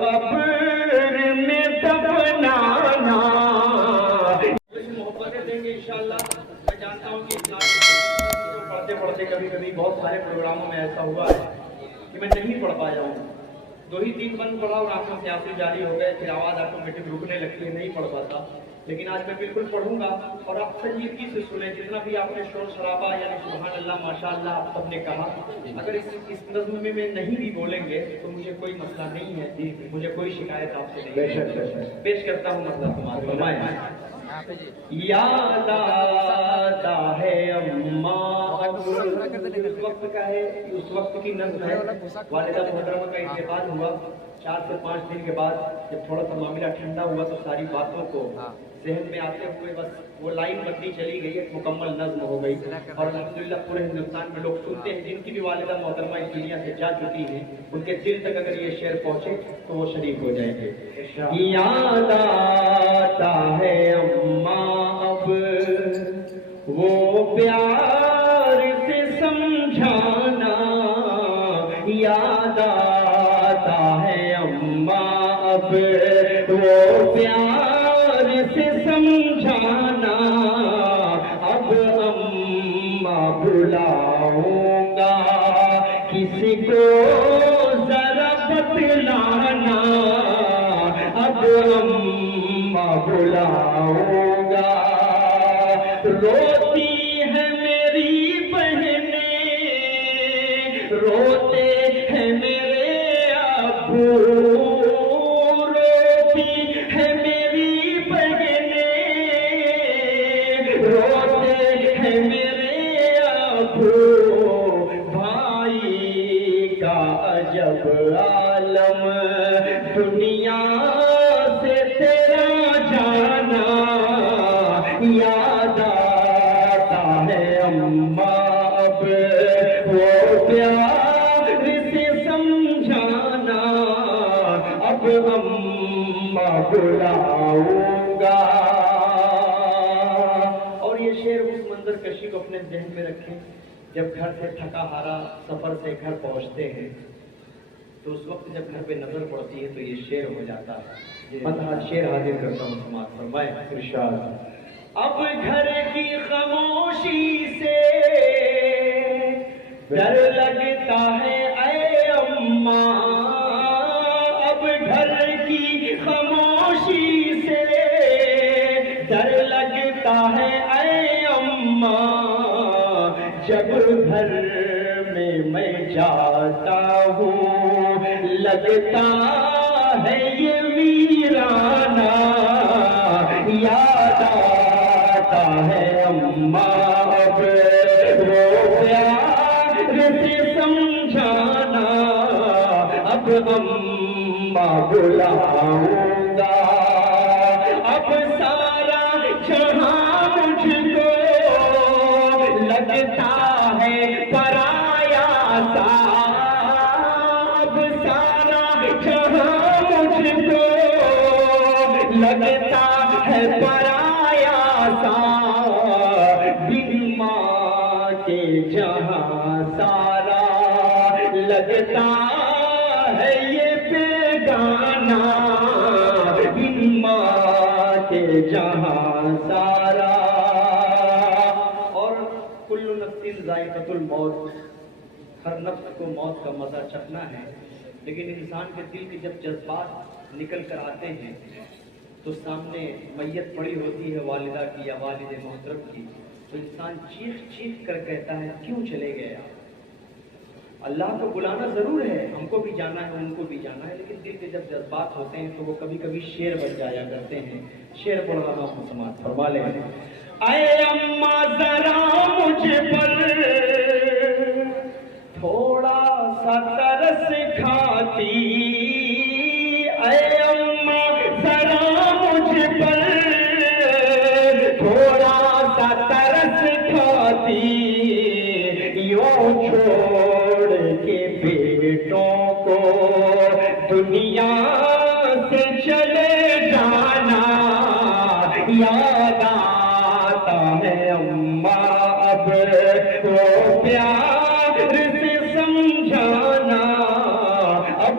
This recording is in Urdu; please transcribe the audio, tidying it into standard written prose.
قبر میں دفنانا. محبتیں دیں گے انشاءاللہ. میں جانتا ہوں کہ پڑھتے پڑھتے کبھی کبھی بہت سارے پروگراموں میں ایسا ہوا ہے کہ میں نہیں پڑھ پایا ہوں. 2 ہی 3 بند پڑھا اور آنکھوں سے آنسو جاری ہو گئے, پھر آواز آٹومیٹک رکنے لگتی ہے, نہیں پڑھ پاتا. لیکن آج میں بالکل پڑھوں گا اور آپ سنجیدگی سے سنیں. جتنا بھی آپ نے شور شرابہ یعنی سبحان اللہ ماشاء اللہ آپ سب نے کہا, اگر اس نظم میں نہیں بھی بولیں گے تو مجھے کوئی مسئلہ نہیں ہے, مجھے کوئی شکایت آپ سے نہیں. پیش کرتا ہوں مطلب فرمائیں. یاد آتا ہے اماں, اس وقت کا ہے, اس وقت کی نظم ہے. والدہ محترمہ کا انتقال ہوا 4 سے 5 دن کے بعد. جب تھوڑا سا معاملہ ٹھنڈا ہوا تو ساری باتوں کو ذہن میں آتے ہوئے بس وہ لائن بندی چلی گئی, ایک مکمل نظم ہو گئی. اور الحمدللہ پورے ہندوستان میں لوگ سنتے ہیں. جن کی بھی والدہ محترمہ اس دنیا سے جا چکی ہیں, ان کے دل تک اگر یہ شعر پہنچے تو وہ شریک ہو جائیں گے. یاد آتا ہے اماں اب وہ پیار سے سمجھانا. یاد آتا ہے اماں اب وہ پیار سے سمجھانا. اب اماں بلاؤں گا کسی کو ذرا بتلانا. اب اماں بلاؤں گا. روتی ہے میری بہنیں, روتے ہیں میرے ابو, روتی ہے میری بہنیں, روتے ہیں میرے ابو. بھائی کا عجب عالم دنیا سے تیرا جانا. یاد آتا ہے اماں اب وہ پیار سے سمجھانا. اب اماں بلاؤں گا. اور یہ شعر اس منظر کشی کو اپنے ذہن میں رکھیں. جب گھر سے تھکا ہارا سفر سے گھر پہنچتے ہیں تو اس وقت جب گھر پہ نظر پڑتی ہے تو یہ شعر ہو جاتا ہے. شعر حاضر کرتا ہوں, سماعت فرمائیں. ارشاد. اب گھر کی خاموشی سے ڈر لگتا ہے اے اماں. اب گھر کی خاموشی سے ڈر لگتا ہے اے اماں. جب گھر میں جاتا ہوں لگتا ہے یہ ویرانہ. یاد آتا ہے اماں اب وہ پیار سے سمجھانا. اب اماں بلاؤں گا. اب سارا جہاں مجھ کو لگتا ہے پرایا سا. اب سارا جہاں مجھ کو لگتا ہے پرایا سا. بن ماں کے جہاں سارا لگتا ہے یہ بیگانہ. بن ماں کے جہاں سارا. اور کل نفس ذائقۃ الموت, ہر نفس کو موت کا مزہ چکھنا ہے. لیکن انسان کے دل کے جب جذبات نکل کر آتے ہیں تو سامنے میت پڑی ہوتی ہے والدہ کی یا والد محترم کی, تو انسان چیخ چیخ کر کہتا ہے کیوں چلے گئے آپ. اللہ کو بلانا ضرور ہے, ہم کو بھی جانا ہے ان کو بھی جانا ہے, لیکن دل کے جب جذبات ہوتے ہیں تو وہ کبھی کبھی شعر بن جایا کرتے ہیں. شعر پڑھ رہا ہوں, سماعت فرما لیں. اے اماں ذرا مجھ پر تھوڑا سا ترس کھاتی. اے اماں ذرا مجھ پر تھوڑا سا ترس کھاتی. یوں چھوڑ کے بیٹوں کو دنیا سے چلے جانا. یاد آتا ہے اماں اب وہ پیار سے سمجھانا. اب